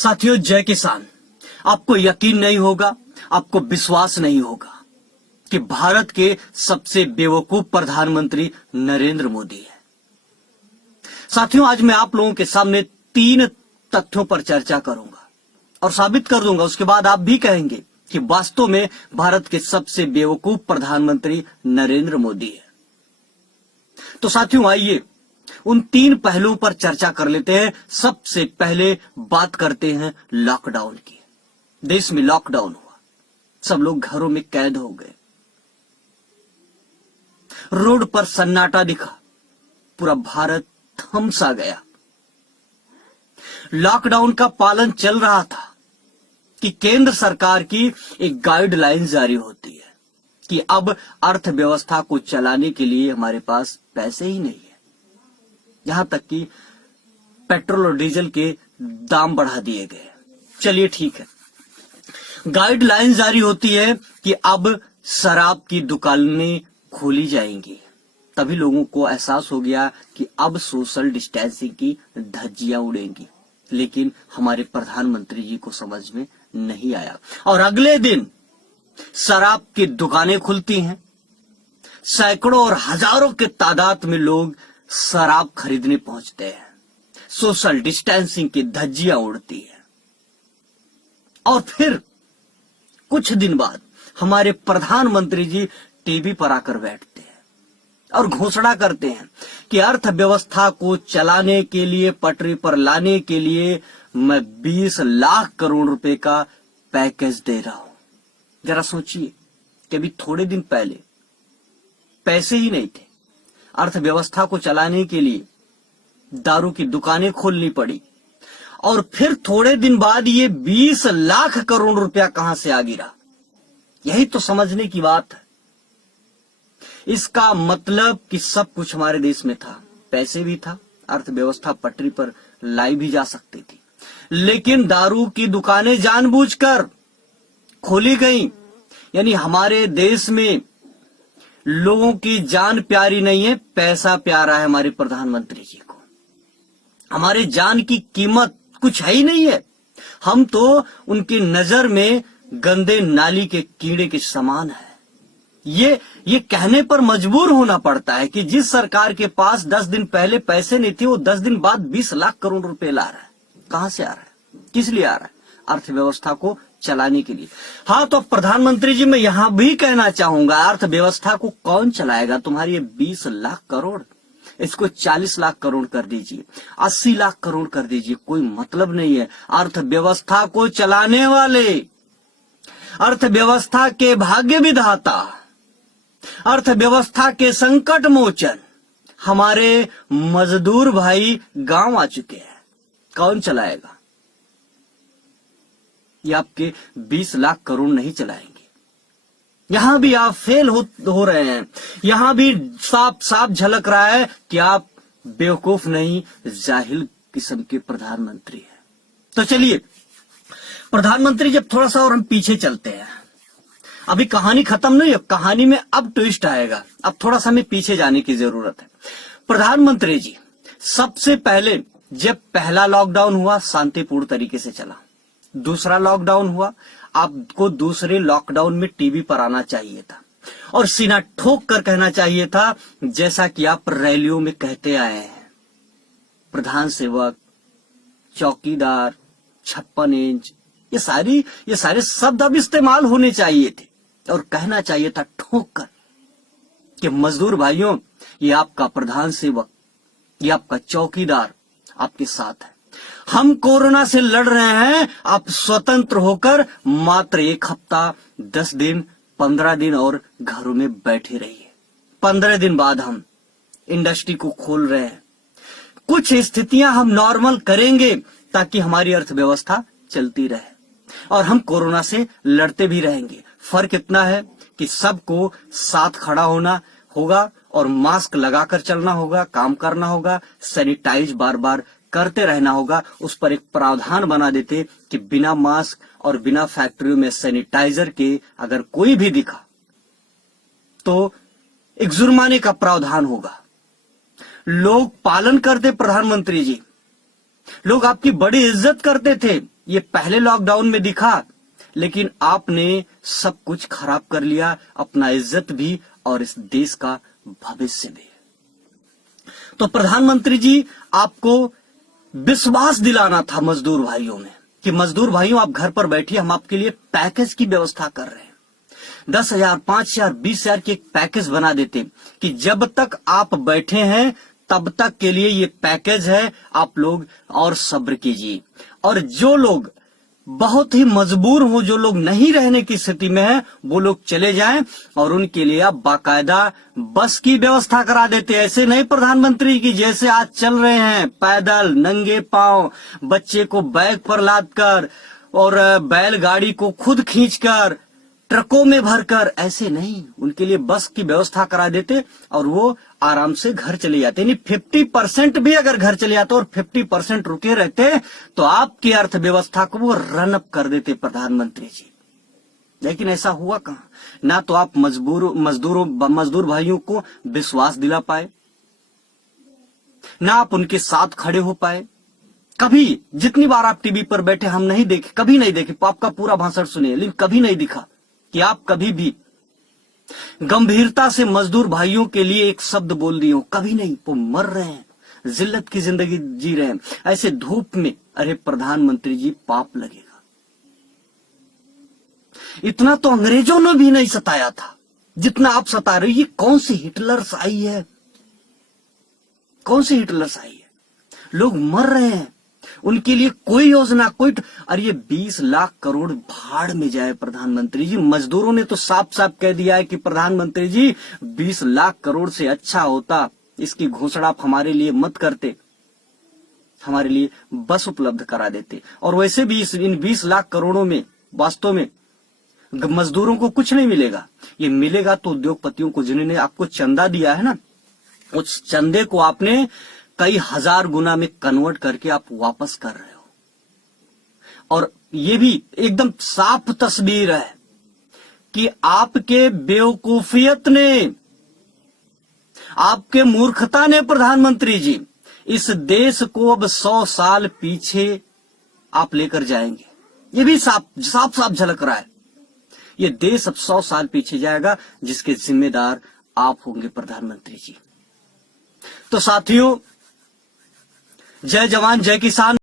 साथियों, जय किसान। आपको यकीन नहीं होगा, आपको विश्वास नहीं होगा कि भारत के सबसे बेवकूफ प्रधानमंत्री नरेंद्र मोदी है। साथियों, आज मैं आप लोगों के सामने 3 तथ्यों पर चर्चा करूंगा और साबित कर दूंगा। उसके बाद आप भी कहेंगे कि वास्तव में भारत के सबसे बेवकूफ प्रधानमंत्री नरेंद्र मोदी है। तो साथियों, आइए उन 3 पहलुओं पर चर्चा कर लेते हैं। सबसे पहले बात करते हैं लॉकडाउन की। देश में लॉकडाउन हुआ, सब लोग घरों में कैद हो गए, रोड पर सन्नाटा दिखा, पूरा भारत थम सा गया। लॉकडाउन का पालन चल रहा था कि केंद्र सरकार की एक गाइडलाइन जारी होती है कि अब अर्थव्यवस्था को चलाने के लिए हमारे पास पैसे ही नहीं है। यहां तक कि पेट्रोल और डीजल के दाम बढ़ा दिए गए। चलिए ठीक है, गाइडलाइन जारी होती है कि अब शराब की दुकानें खोली जाएंगी। तभी लोगों को एहसास हो गया कि अब सोशल डिस्टेंसिंग की धज्जियां उड़ेंगी। लेकिन हमारे प्रधानमंत्री जी को समझ में नहीं आया और अगले दिन शराब की दुकानें खुलती हैं। सैकड़ों और हजारों के तादाद में लोग शराब खरीदने पहुंचते हैं। सोशल डिस्टेंसिंग की धज्जियां उड़ती है और फिर कुछ दिन बाद हमारे प्रधानमंत्री जी टीवी पर आकर बैठते हैं और घोषणा करते हैं कि अर्थव्यवस्था को चलाने के लिए, पटरी पर लाने के लिए मैं 20 लाख करोड़ रुपए का पैकेज दे रहा हूं। जरा सोचिए कि अभी थोड़े दिन पहले पैसे ही नहीं थे, अर्थव्यवस्था को चलाने के लिए दारू की दुकानें खोलनी पड़ी और फिर थोड़े दिन बाद ये 20 लाख करोड़ रुपया कहां से आ गिरा। यही तो समझने की बात है। इसका मतलब कि सब कुछ हमारे देश में था, पैसे भी था, अर्थव्यवस्था पटरी पर लाई भी जा सकती थी, लेकिन दारू की दुकानें जानबूझकर खोली गई। यानी हमारे देश में लोगों की जान प्यारी नहीं है, पैसा प्यारा है हमारे प्रधानमंत्री जी को। हमारे जान की कीमत कुछ है ही नहीं है। हम तो उनकी नजर में गंदे नाली के कीड़े के समान है। ये कहने पर मजबूर होना पड़ता है कि जिस सरकार के पास 10 दिन पहले पैसे नहीं थे, वो 10 दिन बाद 20 लाख करोड़ रुपए ला रहा है। कहां से आ रहा है, किस लिए आ रहा है? अर्थव्यवस्था को चलाने के लिए। हाँ, तो प्रधानमंत्री जी, मैं यहां भी कहना चाहूंगा, अर्थव्यवस्था को कौन चलाएगा? तुम्हारी ये 20 लाख करोड़, इसको 40 लाख करोड़ कर दीजिए, 80 लाख करोड़ कर दीजिए, कोई मतलब नहीं है। अर्थव्यवस्था को चलाने वाले, अर्थव्यवस्था के भाग्य विधाता, अर्थव्यवस्था के संकट मोचन हमारे मजदूर भाई गांव आ चुके हैं। कौन चलाएगा? ये आपके 20 लाख करोड़ नहीं चलाएंगे। यहां भी आप फेल हो रहे हैं। यहां भी साफ साफ झलक रहा है कि आप बेवकूफ नहीं, जाहिल किस्म के प्रधानमंत्री हैं। तो चलिए, प्रधानमंत्री जब थोड़ा सा और हम पीछे चलते हैं, अभी कहानी खत्म नहीं है, कहानी में अब ट्विस्ट आएगा। अब थोड़ा सा हमें पीछे जाने की जरूरत है। प्रधानमंत्री जी, सबसे पहले जब पहला लॉकडाउन हुआ, शांतिपूर्ण तरीके से चला। दूसरा लॉकडाउन हुआ, आपको दूसरे लॉकडाउन में टीवी पर आना चाहिए था और सीना ठोक कर कहना चाहिए था, जैसा कि आप रैलियों में कहते आए हैं, प्रधान सेवक, चौकीदार, 56 इंच, ये सारे शब्द अब इस्तेमाल होने चाहिए थे और कहना चाहिए था ठोक कर कि मजदूर भाइयों, ये आपका प्रधान सेवक, ये आपका चौकीदार आपके साथ है। हम कोरोना से लड़ रहे हैं, आप स्वतंत्र होकर मात्र 1 हफ्ता, 10 दिन, 15 दिन और घरों में बैठे रहिए। 15 दिन बाद हम इंडस्ट्री को खोल रहे हैं। कुछ स्थितियां हम नॉर्मल करेंगे ताकि हमारी अर्थव्यवस्था चलती रहे और हम कोरोना से लड़ते भी रहेंगे। फर्क इतना है कि सबको साथ खड़ा होना होगा और मास्क लगाकर चलना होगा, काम करना होगा, सैनिटाइज बार बार करते रहना होगा। उस पर एक प्रावधान बना देते कि बिना मास्क और बिना फैक्ट्रियों में सैनिटाइजर के अगर कोई भी दिखा तो एक जुर्माने का प्रावधान होगा। लोग पालन करते प्रधानमंत्री जी, लोग आपकी बड़ी इज्जत करते थे। ये पहले लॉकडाउन में दिखा, लेकिन आपने सब कुछ खराब कर लिया, अपना इज्जत भी और इस देश का भविष्य भी। तो प्रधानमंत्री जी, आपको विश्वास दिलाना था मजदूर भाइयों में कि मजदूर भाइयों, आप घर पर बैठिए, हम आपके लिए पैकेज की व्यवस्था कर रहे हैं। 10,000, 5,000, 20,000 की एक पैकेज बना देते कि जब तक आप बैठे हैं तब तक के लिए ये पैकेज है, आप लोग और सब्र कीजिए। और जो लोग बहुत ही मजबूर हो, जो लोग नहीं रहने की स्थिति में हैं, वो लोग चले जाएं और उनके लिए आप बाकायदा बस की व्यवस्था करा देते। ऐसे नहीं प्रधानमंत्री की जैसे आज चल रहे हैं, पैदल नंगे पांव, बच्चे को बैग पर लादकर और बैलगाड़ी को खुद खींचकर, ट्रकों में भरकर, ऐसे नहीं, उनके लिए बस की व्यवस्था करा देते और वो आराम से घर चले जाते। यानी 50% भी अगर घर चले जाते और 50% रुके रहते तो आपकी अर्थव्यवस्था को वो रन अप कर देते प्रधानमंत्री जी। लेकिन ऐसा हुआ कहां? ना तो आप मजदूर भाइयों को विश्वास दिला पाए, ना आप उनके साथ खड़े हो पाए। कभी जितनी बार आप टीवी पर बैठे, हम नहीं देखे, कभी नहीं देखे, आपका पूरा भाषण सुने, लेकिन कभी नहीं दिखा कि आप कभी भी गंभीरता से मजदूर भाइयों के लिए एक शब्द बोल दिए हो। कभी नहीं। वो मर रहे हैं, जिल्लत की जिंदगी जी रहे हैं ऐसे धूप में। अरे प्रधानमंत्री जी, पाप लगेगा। इतना तो अंग्रेजों ने भी नहीं सताया था जितना आप सता रहे हो। ये कौन सी हिटलर्स आई है, कौन सी हिटलर्स आई है? लोग मर रहे हैं, उनके लिए कोई योजना, कोई। अरे ये 20 लाख करोड़ भाड़ में जाए प्रधानमंत्री जी। मजदूरों ने तो साफ साफ कह दिया है कि प्रधानमंत्री जी, 20 लाख करोड़ से अच्छा होता इसकी घोषणा आप हमारे लिए मत करते, हमारे लिए बस उपलब्ध करा देते। और वैसे भी इन 20 लाख करोड़ों में वास्तव में मजदूरों को कुछ नहीं मिलेगा। ये मिलेगा तो उद्योगपतियों को, जिन्होंने आपको चंदा दिया है ना, उस चंदे को आपने कई हजार गुना में कन्वर्ट करके आप वापस कर रहे हो। और ये भी एकदम साफ तस्वीर है कि आपके बेवकूफियत ने, आपके मूर्खता ने प्रधानमंत्री जी, इस देश को अब 100 साल पीछे आप लेकर जाएंगे। ये भी साफ साफ झलक रहा है। ये देश अब 100 साल पीछे जाएगा, जिसके जिम्मेदार आप होंगे प्रधानमंत्री जी। तो साथियों, जय जवान जय किसान।